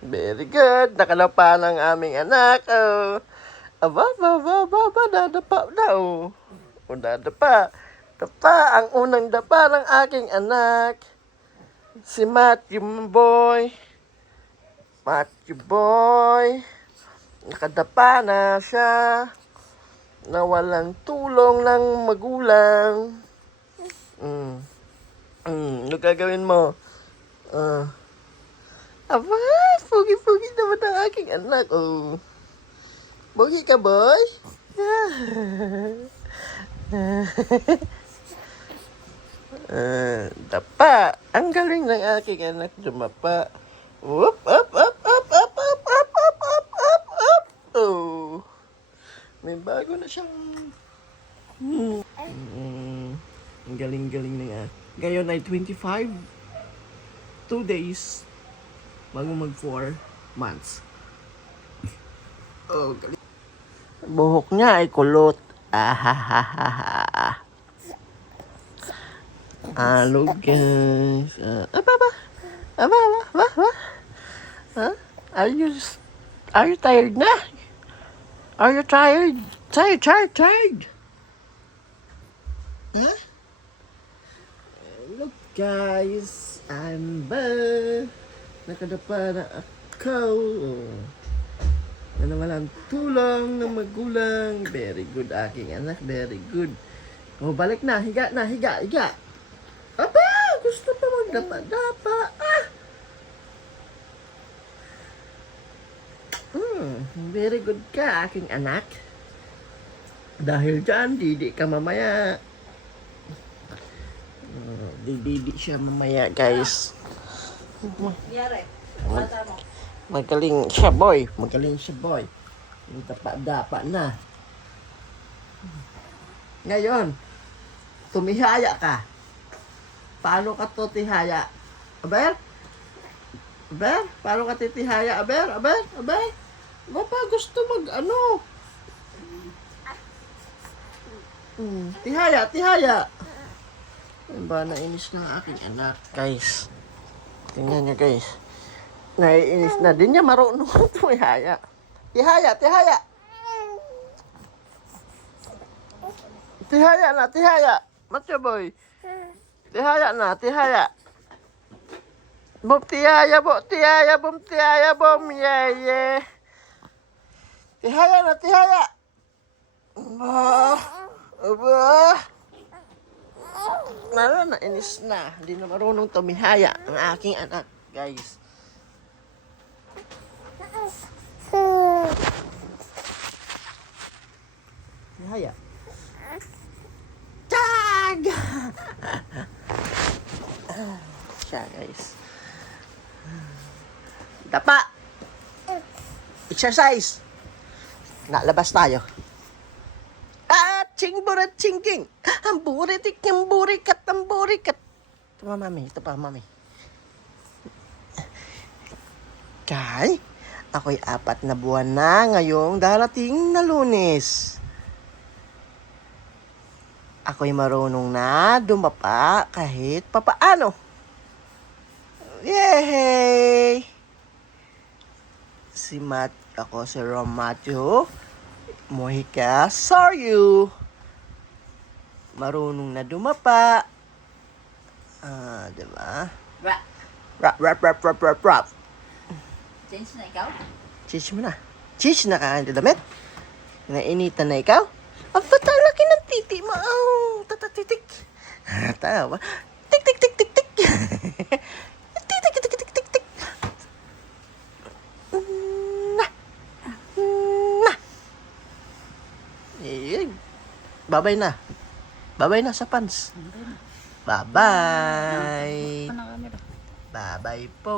Very good. Nakalapa ng aming anak. Aba, nadapa na, O, nadapa. Dapa, ang unang dapa ng aking anak. Si Matthew Boy. Matthew Boy. Nakadapa na siya. Na walang tulong ng magulang. Ano gagawin mo? Aba, pugi-pugi naman ang aking anak. Pugi ka, boy? Dapa. Ang galing ng aking anak dumapa. Up, up, up, up, up, up, up, up, up, up, up. Oh. May bago na siyang... Ang galing-galing na nga. Ngayon ay 25. 2 days. Bago mag 4 months. Oh, galing. Buhok niya ay kulot. Hello guys. Aba. Huh? Are you tired na? Are you tired? Tired. Huh? Look guys, I'm back. Nakadapa na ako. Na walang tulong ng magulang. Very good aking anak, very good. Balik na, higa. Aba, gusto pa magdapa-dapa. Very good ka, aking anak. Dahil dyan, didi ka mamaya. Didi siya mamaya, guys. Magaling siya, boy. Dapa na. Ngayon, tumihaya ka. Paano ka to tihaya? Aber? Paano ka titihaya? Aber? Baba, gusto mag-ano? Tihaya. Ba, nainis na ang aking anak, guys. Tingnan niyo, guys. Naiinis na din niya, marunong tumihaya. Tihaya. Tihaya. Matcha boy. Tihaya. Bom, tihaya, bom, yeah. Tihaya. Aba. Nainis na. Hindi na marunong tumihaya ang aking anak, guys. Tihaya. Tag! Siya, guys. Dapa! Exercise! Nalabas tayo. Chingburat chingking! Amburitik, amburikat. Ito pa, mami. Kay, ako'y 4 na buwan na ngayong darating na Lunes. Ako'y marunong na dumapa kahit papaano. Yay! Ako si Rom Matthew Mojica Soryu. Marunong na dumapa. Diba? Rap. Change na ikaw? Change mo na. Change na ka, hindi damit. Nainitan na ikaw. Ang laki ng titi mo. Tatatitik. Tawa. Tik. Tik. Na. Babay na sa pants. Bye-bye. Bye-bye po.